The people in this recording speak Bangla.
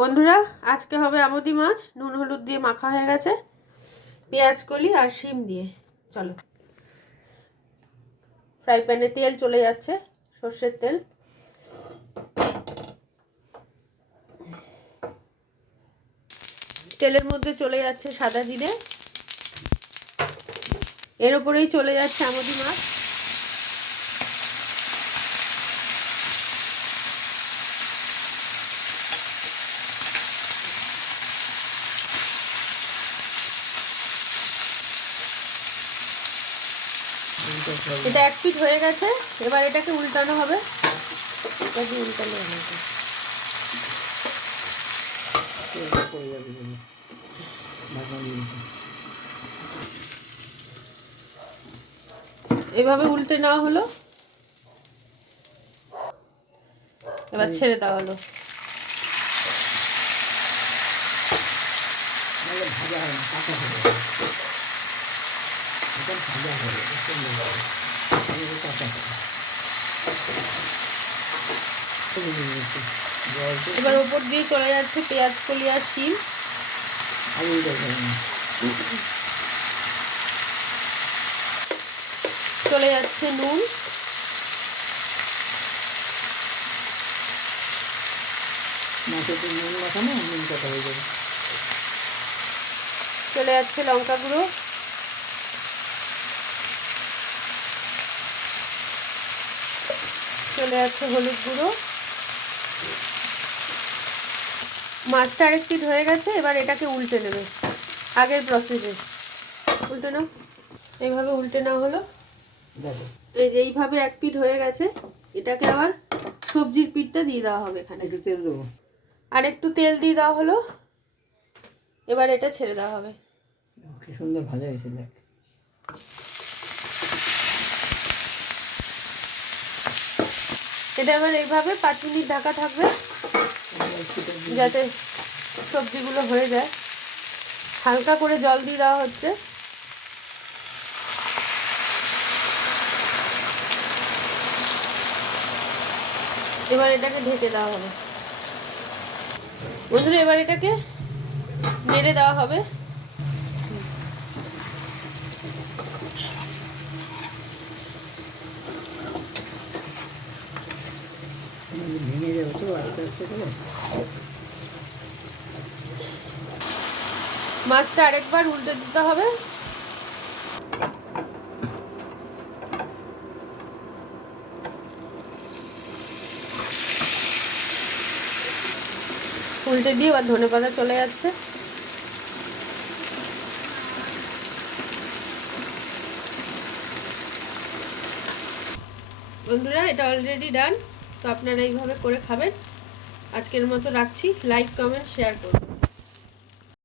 বন্ধুরা আজকে হবে আমুদি মাছ নুন হলুদ দিয়ে মাখা হয়ে গেছে পেঁয়াজ কলি আর শিম দিয়ে। চলো ফ্রাই প্যানে তেল চলে যাচ্ছে, সর্ষের তেল। তেলের মধ্যে চলে যাচ্ছে সাদা জিরে, এর উপরেই চলে যাচ্ছে আমুদি মাছ। এটা এক পিঠ হয়ে গেছে, এবার এটাকে উল্টানো হবে। এভাবে উল্টে নেওয়া হলো, এবার ছেড়ে দেওয়া হলো। এবার উপর দিয়ে চলে যাচ্ছে পেঁয়াজ কলি আর শিম। চলে যাচ্ছে নুন, চলে যাচ্ছে লঙ্কা গুঁড়ো, চলে যাচ্ছে হলুদ গুঁড়ো। মাছটা আরেক পিঠ হয়ে গেছে, এবার এটাকে উল্টে নেবে আগের প্রসেসে। উল্টে নাও, এইভাবে উল্টে নেওয়া হলো। এই যে এইভাবে এক পিঠ হয়ে গেছে, এটাকে আবার সবজির পিঠটা দিয়ে দেওয়া হবে। এখানে একটু তেল দেবো, আর একটু তেল দিয়ে দেওয়া হলো। এবার এটা ছেড়ে দেওয়া হবে। কি সুন্দর ভাজা হয়েছে দেখ। এটা এবার এইভাবে 5 মিনিট ঢাকা থাকবে যাতে সবজিগুলো হয়ে যায়। হালকা করে জল দিয়ে দেওয়া হচ্ছে। এবার এটাকে ঢেকে দেওয়া হবে। বন্ধুরা এবার এটাকে নেড়ে দেওয়া হবে। মাছটা আরেকবার উল্টে দিতে হবে। উল্টে দিয়ে এবার ধনেপাতা চলে যাচ্ছে। বন্ধুরা এটা অলরেডি ডান, তো আপনারা এইভাবে করে খাবেন। আজকের মতো রাখছি, লাইক কমেন্ট শেয়ার করুন।